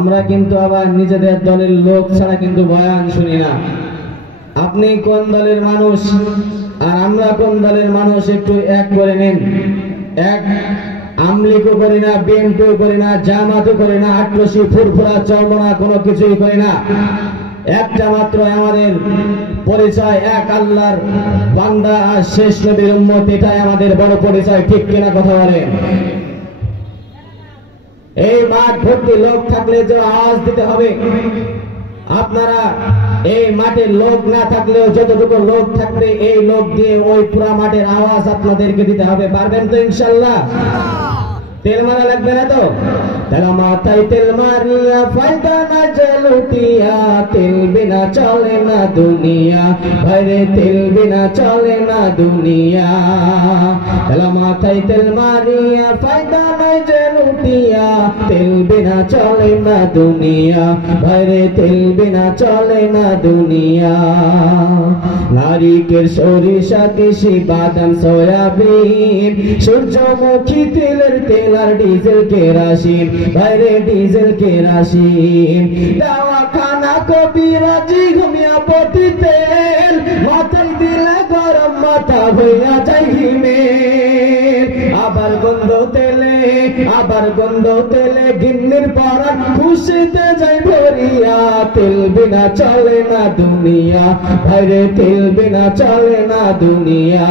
আমরা কিন্তু আবার নিজেদের দলের লোক ছাড়া কিন্তু বয়ান শুনি না। আপনি কোন দলের মানুষ আর আমরা কোন দলের মানুষ একটু এক করে নেন। এক আমলিকও করি না, বিএনপিও করি না, জামাতও করি না, আটরশি ফুরফুরা চরমনা কোনো কিছুই করি না। একটা মাত্র আমাদের পরিচয়, এক আল্লাহর বান্দা আর শেষ নবীর উম্মত, এটাই আমাদের বড় পরিচয়। ঠিক কিনা কথা বলেন? এই মাঠ ভর্তি লোক থাকলে যে আওয়াজ দিতে হবে, আপনারা এই মাঠের লোক না থাকলেও যতটুকু লোক থাকবে এই লোক দিয়ে ওই পুরা মাঠের আওয়াজ আপনাদেরকে দিতে হবে। পারবেন তো ইনশাআল্লাহ? তেল মারা লাগবে না তো? তাহলে মাথায় তেল মারিয়া ফায়দা না জলুটিয়া, তেল বিনা চলে না দুনিয়া, ভাইরে তেল বিনা চলে না দুনিয়া। তাহলে মাথায় তেল মারিয়া ফায়দা না জলুটিয়া, তেল বিনা চলে না দুনিয়া, ভাইরে তেল বিনা চলে না দুনিয়া। নারিকেল, সরিষা, তিসি, বাদাম, সয়াবিন, সূর্যমুখী তেলের তেল আর ডিজেল কেরাসিন, বাইরে ডিজেল কেরাসিন। দাওয়াখানা কবিরাজি হোমিওপ্যাথি তেল, মাথায় দিলে গরম মাথা হইয়া যায় হিমেল। আবার গন্ধ তেলে, আবার গন্ধ তেলে গিন্নির পরাণ খুশিতে যাই ভরিয়া। তেল বিনা চলে না দুনিয়া, বাইরে তেল বিনা চলে না দুনিয়া।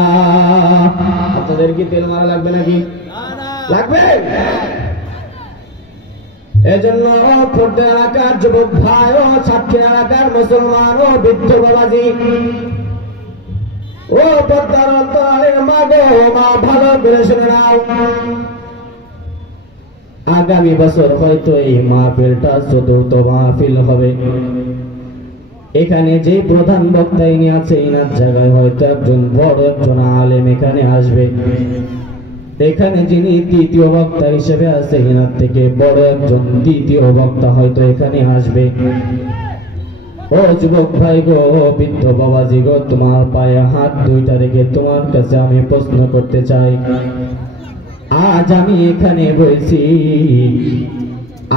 আপনাদের কি তেল মারা লাগবে নাকি? লাগবে। এজন্য খোর্দ এলাকার যুবক ভাই ও সাতক্ষীরা এলাকার মুসলমান ও বৃদ্ধ বাবাজি ও পদ্মার অন্তরালের মা গো মা, ভালো করে শুনে নাও। আগামী বছর হয়তো এই মাহফিলটা চতুর্থ মাহফিল হবে। এখানে যে প্রধান বক্তা ইনি আছে, ইনার জায়গায় হয়তো একজন বড় একজন আলেম এখানে আসবে। এখানে যিনি তৃতীয় বক্তা হিসেবে আছে, ইনার থেকে বড় একজন দ্বিতীয় বক্তা হয়তো এখানে আসবে। ও যুবক ভাই গো, বৃদ্ধ বাবাজি গো, তোমার পায়ে হাত দুইটা রেখে তোমার কাছে আমি প্রশ্ন করতে চাই। আজ আমি এখানে বলছি,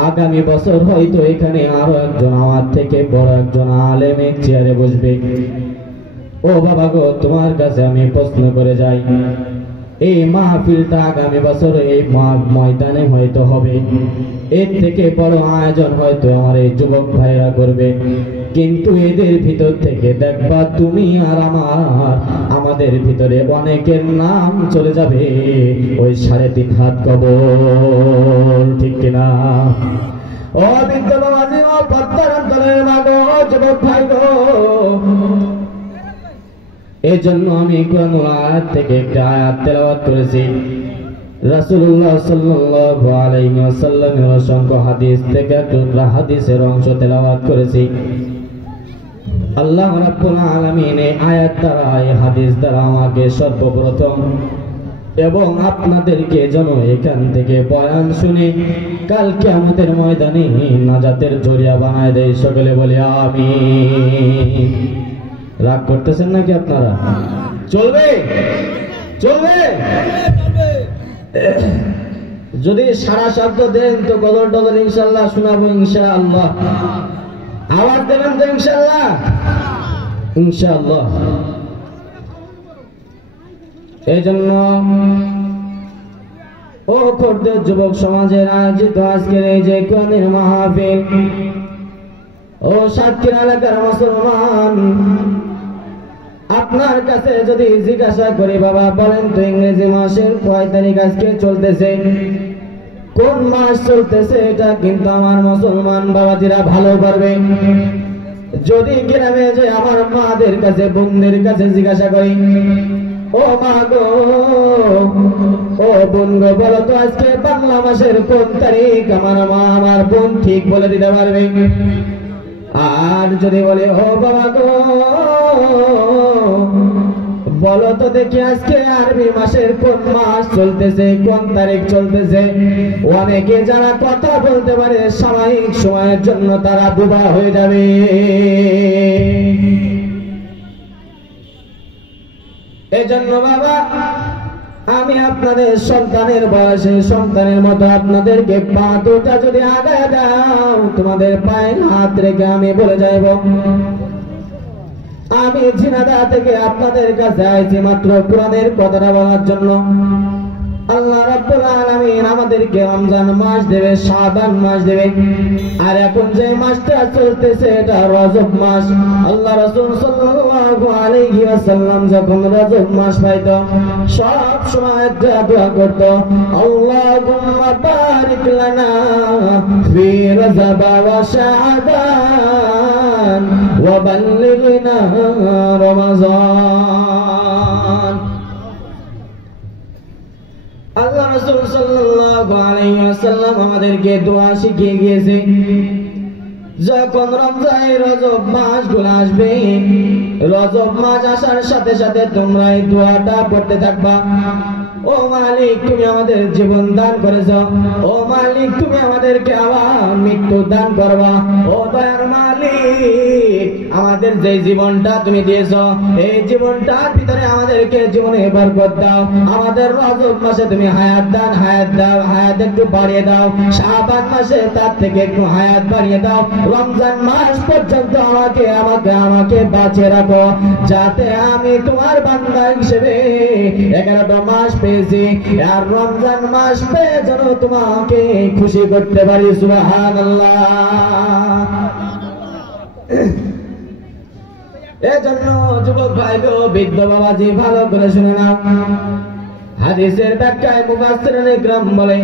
আগামী বছর হয়তো এখানে আরো একজন আমার থেকে বড় একজন আলেমের চেয়ারে বসবে। ও বাবা গো, তোমার কাছে আমি প্রশ্ন করে যাই, এই মাহফিলটা আগামী বছর এই ময়দানে হয়তো হবে, এর থেকে বড় আয়োজন হয়তো আমার এই যুবক ভাইরা করবে। কিন্তু এদের ভিতর থেকে দেখবা তুমি আর আমাদের ভিতরে অনেকের নাম চলে যাবে ওই 3.5 হাত কবর। ঠিক কিনা? ও বৃদ্ধ বাবাজি ও পদ্মার অন্তরের মা গো, যুবক ভাই গো, এই জন্য আমি কোরআন আয়াত থেকে একটা আয়াত তেলাওয়াত করেছি। রাসূলুল্লাহ সাল্লাল্লাহু আলাইহি ওয়াসাল্লামের অসংখ্য হাদিস থেকে একটা হাদিসের অংশ তেলাওয়াত করেছি। আল্লাহ রাব্বুল আলামিন এই আয়াত দ্বারা, এই হাদিস দ্বারা আমাকে সর্বপ্রথম এবং আপনাদেরকে যেন এখান থেকে বয়ান শুনে কাল কিয়ামতের ময়দানে নাজাতের জরিয়া বানায় দেয়। সকলে বলি আমিন। রাগ করতেছেন নাকি আপনারা? চলবে? চলবে? যদি সারা শব্দ দেন তো গদর টদর ইনশাআল্লাহ শোনাবো ইনশাআল্লাহ। আওয়াজ দেবেন তো ইনশাআল্লাহ? ইনশাআল্লাহ। এই জন্য ও খোর্দের যুবক সমাজের আয়োজিত আজকের এই যে কোরআনের মাহফিল, ও সাতক্ষীরা এলাকার মুসলমান, আপনার কাছে যদি জিজ্ঞাসা করি, বাবা বলেন তো ইংরেজি মাসের কয় তারিখ আজকে চলতেছে, কোন মাস চলতেছে, এটা কিন্তু আমার মুসলমান বাবাজিরা ভালো পারবে। যদি গ্রামে যে আমার মাদের কাছে, বোনদের কাছে জিজ্ঞাসা করি, ও মা গো, ও বোন গো, বলো তো আজকে বাংলা মাসের কোন তারিখ, আমার মা আমার বোন ঠিক বলে দিতে পারবে। আর যদি বলে, ও বাবা গো, বলো তো দেখি আজকে আরবি মাসের কোন মাস চলতেছে, কোন তারিখ চলতেছে, অনেকে যারা কথা বলতে পারে সাময়িক সময়ের জন্য তারা বোবা হয়ে যাবে। এজন্য বাবা আমি আপনাদের সন্তানের বয়সে সন্তানের মতো আপনাদেরকে পা দুটা যদি আগায় দাও, তোমাদের পায়ে হাত রেখে আমি বলে যাইব, আমি ঝিনাদা থেকে আপনাদের কাছে আইছি মাত্র কোরআনের কথাটা বলার জন্য। আল্লাহ রাব্বুল আলামিন আমাদেরকে রমজান মাস দেবে, শাবান মাস দেবে, আর এখন যে মাসটা চলতেছে এটা রজব মাস। আল্লাহ রাসূল সাল্লাল্লাহু আলাইহি ওয়াসাল্লাম যখন রজব মাস পাইত সব সময় একটা দোয়া করত, আল্লাহুম্মা বারিক লানা ফি রজব ওয়া শাবান ওয়া বাল্লিগনা রমাজান। আল্লাহ রাসূল সাল্লাল্লাহু আলাইহি ওয়াসাল্লাম আমাদেরকে দোয়া শিখিয়ে গিয়েছে, যখন রমজান রজব মাসগুলো আসবে, রজব মাস আসার সাথে সাথে তোমরা এই দোয়াটা পড়তে থাকবা, ও মালিক তুমি আমাদের জীবন দান করেছো, ও মালিক তুমি আমাদেরকে আবার মৃত্যু দান করবা, ও দয়ার মালিক আমাদের যে জীবনটা তুমি দিয়েছো এই জীবনটার ভিতরে আমাদেরকে জীবনে বরকত দাও, আমাদের রজব মাসে তুমি হায়াত দান, হায়াত দাও, হায়াত একটু বাড়িয়ে দাও, শাবান মাসে তার থেকে একটু হায়াত বাড়িয়ে দাও, রমজান মাস পর্যন্ত আমাকে আমাকে আমাকে বাঁচিয়ে রাখো, যাতে আমি তোমার বান্দা হিসেবে 11টা মাস পেয়েছি, আর রমজান মাস পেয়ে যেন তোমাকে খুশি করতে পারি। সুবহানাল্লাহ। এজন্য যুবক ভাই ও বৃদ্ধ বাবাজি ভালো করে শুনে নাও, হাদিসের ব্যাখ্যায় মুফাসসিরিনে কিরাম বলে,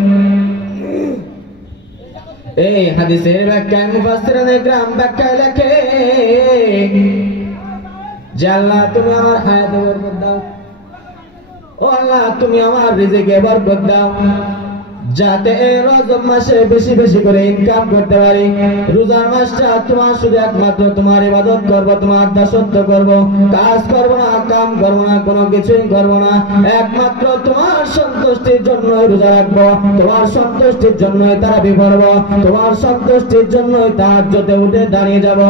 এই হাদিসের ব্যাখ্যায় মুফাসসিরিনে কিরাম ব্যাখ্যায় লেখে যে আল্লাহ তুমি আমার হায়াতে বরকত দাও, ও আল্লাহ তুমি আমার রিজিকে বরকত দাও, যাতে এই রজব মাসে বেশি বেশি করে ইনকাম করতে পারি, রোজার মাসটা তোমার শুধু একমাত্র তোমার ইবাদত করব, তোমার দাসত্ব করব, কাজ করব না, কাম করব না, কোনো কিছুই করব না, একমাত্র তোমার সন্তুষ্টির জন্য রোজা রাখবো, তোমার সন্তুষ্টির জন্যই তারাবি করব, তোমার সন্তুষ্টির জন্যই তাহাজ্জুদে উঠে দাঁড়িয়ে যাব,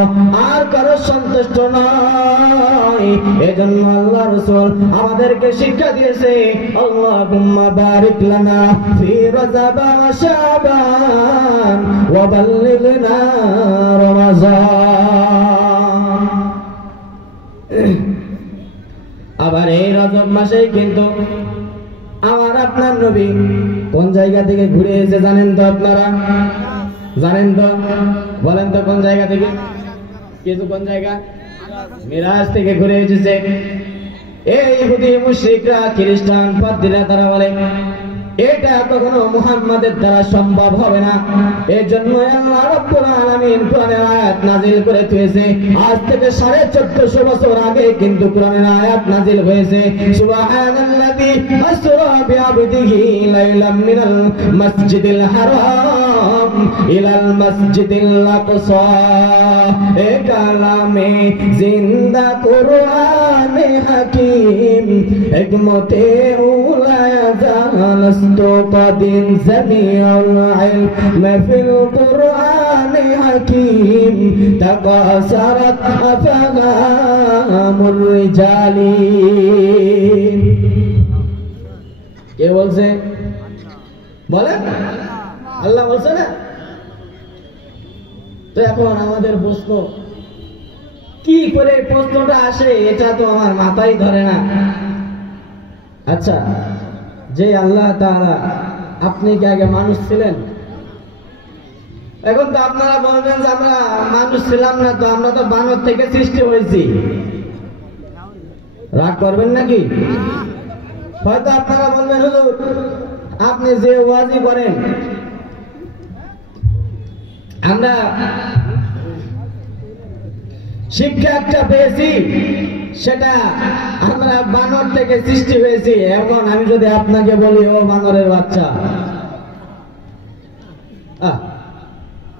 আর কারো সন্তুষ্ট নয়। এজন্য আল্লাহ রাসূল আমাদেরকে শিক্ষা দিয়েছে, আল্লাহুম্মা বারিক লানা ফি রজব ওয়া শাবান ওয়া বাল্লিগনা রমাজান। আবার এই রজব মাসে কিন্তু আমার আপনার নবী কোন জায়গা থেকে ঘুরে এসে জানেন তো? আপনারা জানেন তো? বলেন তো কোন জায়গা থেকে? কিন্তু কোন জায়গা? মিরাজ থেকে ঘুরে এসেছে। এই ইহুদি মুশরিকরা, খ্রিস্টান, পাদ্রীরা তারা বলে এটা কখনো মুহাম্মাদের দ্বারা সম্ভব হবে না, এর জন্য আল্লাহ রাব্বুল আলামিন কোরআনের আয়াত নাযিল করে দিয়েছে। আজ থেকে 1450 বছর আগে কিন্তু কোরআনের আয়াত নাযিল হয়েছে, সুবহানাল্লাযী আসরা বিআবদিহি লাইলাম মিনাল মাসজিদিল হারাম ইলাল মাসজিদিল আকসা, এ কালামে জিন্দা কুরআনে হাকীম হিকমতে উলায়া জালাস قد سميع العلم في القرآن حكيم تقاصرت أفهام الرجال। কে বলছে? বলেন, আল্লাহ বলছে না? তো এখন আমাদের প্রশ্ন, কি করে প্রশ্নটা আসে এটা তো আমার মাথায় ধরে না। আচ্ছা, যে আল্লাহ তাআলা, আপনি কি আগে মানুষ ছিলেন? এখন তো আপনারা বলবেন যে আমরা মানুষ ছিলাম না, তো আমরা তো বানর থেকে সৃষ্টি হয়েছি। রাগ করবেন নাকি? হয়তো আপনারা বলবেন হুজুর আপনি যে ওয়াজি করেন, আমরা শিক্ষা একটা পেয়েছি, সেটা আমরা বানর থেকে সৃষ্টি হয়েছি। এখন আমি যদি আপনাকে বলি ও বানরের বাচ্চা,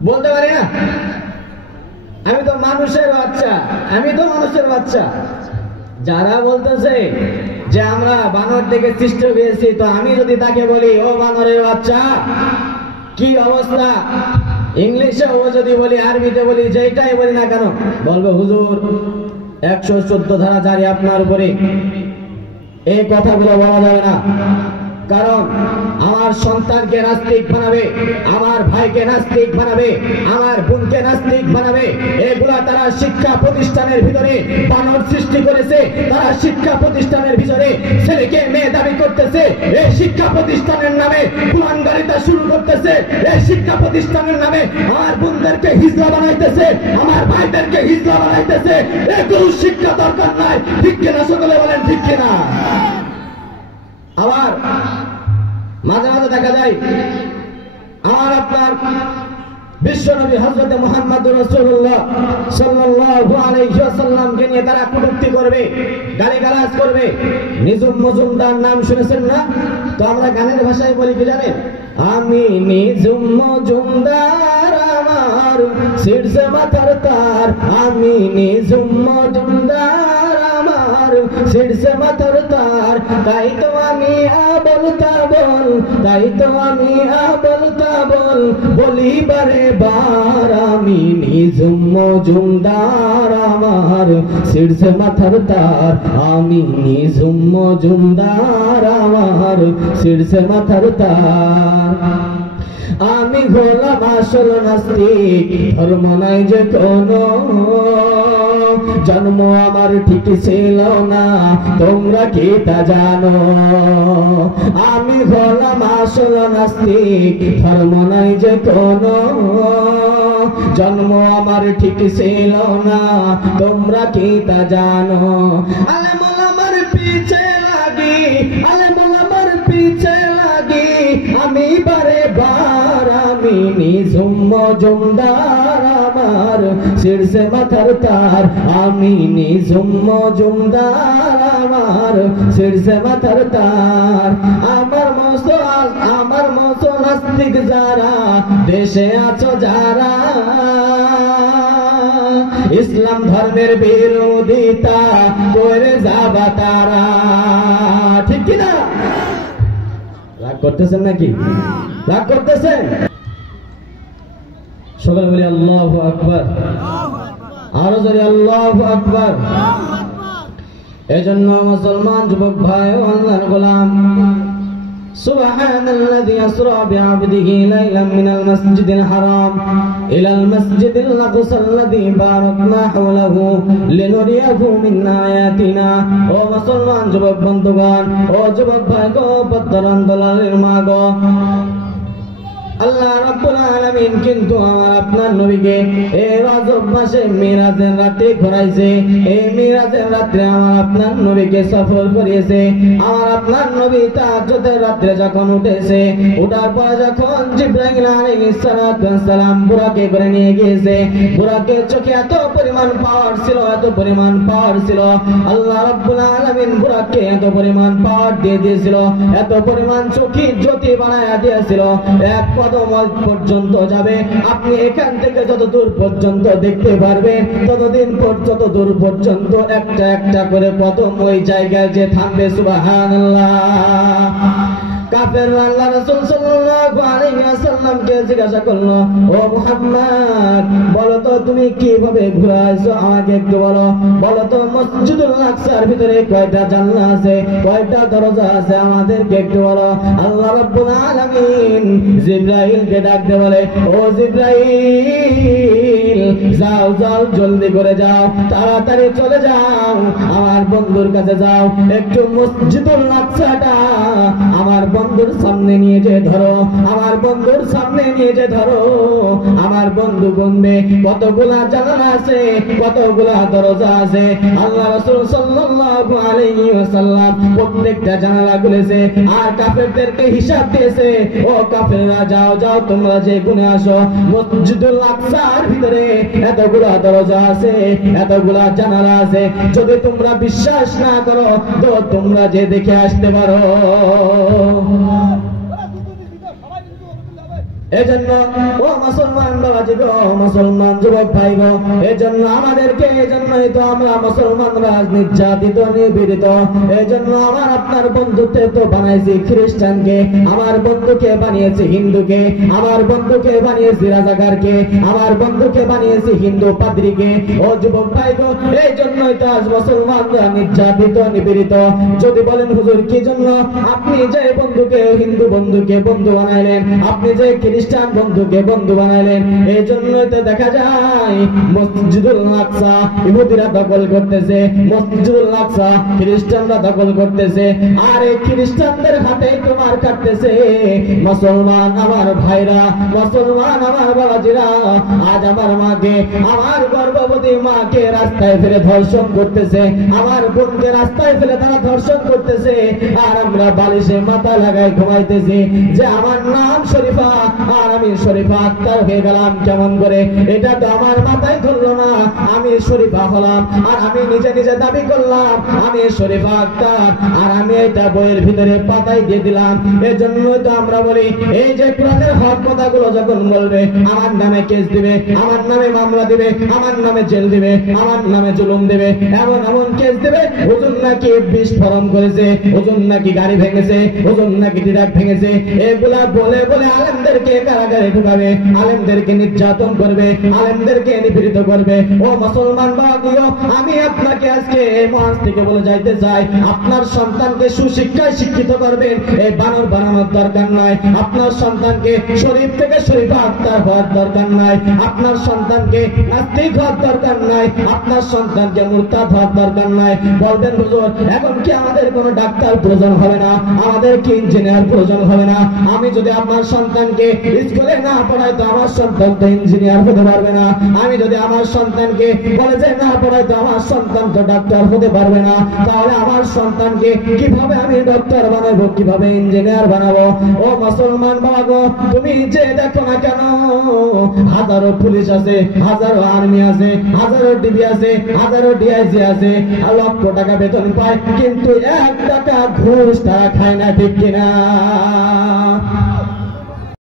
বলতে পারি না? আমি তো মানুষের বাচ্চা, আমি তো মানুষের বাচ্চা। যারা বলতেছে যে আমরা বানর থেকে সৃষ্টি হয়েছি, তো আমি যদি তাকে বলি ও বানরের বাচ্চা, কি অবস্থা? ইংলিশে ও যদি বলি, আরবিতে বলি, যেটাই বলি না কেন, বলবে হুজুর 114 ধারা জারি আপনার উপরে। এই কথাগুলো বলা যাবে না, কারণ আমার সন্তানকে নাস্তিক বানাবে, আমার ভাইকে নাস্তিক বানাবে, আমার বোনকে নাস্তিক বানাবে, এগুলা তারা শিক্ষা প্রতিষ্ঠানের ভিতরে বানর সৃষ্টি করেছে। তারা শিক্ষা প্রতিষ্ঠানের ভিতরে ছেলেকে মেয়ে দাবি করতেছে, এই শিক্ষা প্রতিষ্ঠানের নামে কুলাঙ্গারিতা শুরু করতেছে, এই শিক্ষা প্রতিষ্ঠানের নামে আমার বোনদেরকে হিজড়া বানাইতেছে, আমার ভাইদেরকে হিজড়া বানাইতেছে। এগুলো শিক্ষা দরকার নাই, ঠিক কিনা? সকলে বলেন ঠিক কিনা? আবার মাঝে মাঝে দেখা যায় আমার আপনার বিশ্বনবী হযরত মুহাম্মদুর রাসূলুল্লাহ সাল্লাল্লাহু আলাইহি ওয়াসাল্লামকে নিয়ে তারা কটূক্তি করবে, গালিগালাজ করবে। নিজুম মজুমদার নাম শুনেছেন না? তো আমরা গানের ভাষায় বলি কি জানেন? আমি নিজুম মজুমদার আমার শীর্ষে মাথার তার, আমি নিজুম মজুমদার আমার শীর্ষে মাথার তার, তাই তো আমি আবল তাবল, তাই তো আমি আবল তাবল বলি বারে বার। আমি নিজুম মজুমদার আমার শীর্ষে মাথার তার, আমি নিজুম মজুমদার আমার শীর্ষে মাথার তার। আমি গোলাম আসল নাস্তিক, ধর্ম নাই যে কোনো, জন্ম আমার ঠিক ছিল না, তোমরা কি তা জানো? আমি গোলাম আসল নাস্তিক, ধর্ম নাই যে কোনো, জন্ম আমার ঠিক ছিল না, তোমরা কি তা জানো? আলেমুল আমার পিছে লাগি, আলেমুল আমার পিছে লাগি, আমি বারে বার। আমি নিজুম মজুমদার আমার শীর্ষে মাথার তার, আমি নিজুম মজুমদার আমার শীর্ষে মাথার তার। আমার মতো নাস্তিক যারা দেশে আছো যারা, ইসলাম ধর্মের বিরোধিতা করে যাবা তারা, ঠিক কিনা? রাগ করতেছেন নাকি? রাগ করতেছেন? সকলে বলি আল্লাহু আকবার, আরো জোরে আল্লাহু আকবার। এজন্য মুসলমান যুবক ভাই ও আল্লাহর গোলাম, সুবহানাল্লাযী আসরা বিআবদিহি লাইলাম মিনাল মাসজিদিল হারাম ইলাল মাসজিদিল আকসাল্লাযী বারাকনা হাওলাহু লিনুরিয়াহু মিন আয়াতিনা। ও মুসলমান যুবক বন্ধুগণ, ও যুবক ভাই গো, পদ্মার দলালের মা গো, আল্লাহ রাব্বুল আলামিন কিন্তু আমার আপনার নবীকে এই রজব মাসে মিরাজের রাতে ঘোরাইছে। এই মিরাজের রাতে আমার আপনার নবীকে সফর করিয়েছে। আমার আপনার নবী তাহাজ্জুদের রাতে যখন উঠেছে, ওঠার পর যখন জিবরাইল আলাইহিস সালাম বুরাকে করে নিয়ে গিয়েছে, বুরাকের চোখে এত পরিমাণ পাওয়ার ছিল, এত পরিমাণ পাওয়ার ছিল, আল্লাহ রাব্বুল আলামিন বুরাককে এত পরিমাণ পাওয়ার দিয়ে দিয়েছিল, এত পরিমাণ চোখে জ্যোতি বানায়া দিয়েছিল। এক কদম পর্যন্ত যাবে, আপনি এখান থেকে যত দূর পর্যন্ত দেখতে পারবেন, যত দূর পর্যন্ত একটা একটা করে কদম ওই জায়গায় যে থামবে। সুবহানাল্লাহ। কাফের আল্লাহ রাসূল সাল্লাল্লাহু আলাইহি ওয়াসাল্লামকে জিজ্ঞাসা করলো, ও মুহাম্মদ, বলো তো তুমি কিভাবে ঘুরাইছো, আমাকে একটু বলো। বলো তো মসজিদুল আকসার ভিতরে কয়টা জানলা আছে, কয়টা দরজা আছে, আমাদেরকে একটু বলো। আল্লাহ রাব্বুল আলামিন জিবরাইলকে ডাকতে বলে, ও জিবরাইল, যাও যাও, জলদি করে যাও, তাড়াতাড়ি চলে যাও, আমার বন্ধুর কাছে যাও, একটু মসজিদুল আকসাটা আমার বন্ধুর সামনে নিয়ে যে ধরো, আমার বন্ধুর সামনে নিয়ে যে ধরো। আমার বন্ধু গুনবে কতগুলা জানালা আছে, কতগুলা দরজা আছে। আল্লাহ রাসূল সাল্লাল্লাহু আলাইহি ওয়াসাল্লাম প্রত্যেকটা জানালা খুলেছে আর কাফেরদেরকে হিসাব দিয়েছে, ও কাফেররা, যাও যাও, তোমরা যে গুনে আসো, মসজিদুল আকসার ভিতরে এতগুলা দরজা আছে, এতগুলা জানালা আছে। যদি তোমরা বিশ্বাস না করো তো তোমরা যে দেখে আসতে পারো। এজন্য ও মুসলমান বাবাজি গো, মুসলমান যুবক ভাই গো, এজন্য আমাদেরকে, এজন্যই তো আমরা মুসলমানরা নির্যাতিত নিপীড়িত। এজন্য আমার আপনার বন্ধুতে তো বানাইছি খ্রিস্টানকে, আমার বন্ধুকে বানিয়েছি হিন্দুকে, আমার বন্ধুকে বানিয়েছি রাজাকারকে, আমার বন্ধুকে বানিয়েছি হিন্দু পাদ্রীকে। ও যুবক ভাই গো, এই জন্যই তো আজ মুসলমানরা নির্যাতিত নিপীড়িত। যদি বলেন হুজুর কি জন্য আপনি যে বন্ধুকে, হিন্দু বন্ধুকে বন্ধু বানাইলেন, আপনি যে খ্রিস্টান বন্ধুকে বন্ধু বানাইলেন, এই জন্যই তো দেখা যায় মসজিদুল আকসা ইহুদিরা দখল করতেছে, মসজিদুল আকসা খ্রিস্টানরা দখল করতেছে, আর এই খ্রিস্টানদের হাতে তোমার কাটতেছে মুসলমান আমার ভাইরা, মুসলমান আমার বাবাজিরা। আজ আমার মাকে, আমার গর্ভবতী মাকে রাস্তায় ফেলে ধর্ষণ করতেছে, আমার বোনকে রাস্তায় ফেলে তারা ধর্ষণ করতেছে, আর আমরা বালিশে মাথা লাগাই ঘুমাইতেছি যে আমার নাম শরীফা আর আমি শরীফা আক্তার হয়ে গেলাম কেমন করে। এটা তো আমার মাথায় ধরলো না, আমি শরীফা হলাম আর আমি নিজে নিজে দাবি করলাম আমি শরীফা আক্তার, আর আমি এটা বইয়ের ভিতরে পাতায় দিয়ে দিলাম। এজন্যই তো আমরা বলি এই যে কোরআনের হক কথাগুলো যখন বলবে আমার নামে কেস দিবে, আমার নামে মামলা দিবে, আমার নামে জেল দিবে, আমার নামে জুলুম দিবে, এমন এমন কেস দিবে, হুজুর নাকি বিস্ফোরণ করেছে, হুজুর নাকি গাড়ি ভেঙেছে, হুজুর নাকি ট্রাক ভেঙেছে, এগুলা বলে বলে আলেমদেরকে কারাগারে ঢুকাবে, আলেমদেরকে নির্যাতন করবে, আলেমদেরকে নিপীড়িত করবে। ও মুসলমান ভাইও, আমি আপনাকে আজকে এই মঞ্চ থেকে বলে যাইতে চাই, আপনার সন্তানকে সুশিক্ষায় শিক্ষিত করবেন, এই বানর বানানোর দরকার নাই। আপনার সন্তানকে শরীফ থেকে শরীফা আক্তার হওয়ার দরকার নাই, আপনার সন্তানকে নাস্তিক হওয়ার দরকার নাই, আপনার সন্তানকে মুরতাদ হওয়ার দরকার নাই। বলবেন হুজুর এখন কি আমাদের কোনো ডাক্তার প্রয়োজন হবে না, আমাদের কি ইঞ্জিনিয়ার প্রয়োজন হবে না? আমি যদি আপনার সন্তানকে স্কুলে না পড়াই তো আমার সন্তান তো ইঞ্জিনিয়ার হতে পারবে না, আমি যদি আমার সন্তানকে কলেজে না পড়াই তো আমার সন্তান তো ডাক্তার হতে পারবে না। তাহলে আমার সন্তানকে কিভাবে আমি ডক্টর বানাবো, কিভাবে ইঞ্জিনিয়ার বানাবো? ও মুসলমান বাবা, তুমি যে দেখো না কেন হাজারো পুলিশ আছে, হাজারো আর্মি আছে, হাজারো ডিবি আছে, হাজারো ডিআইজি আছে, আর লক্ষ টাকা বেতন পায়, কিন্তু 1 টাকা ঘুষ তারা খায় না, ঠিক কিনা?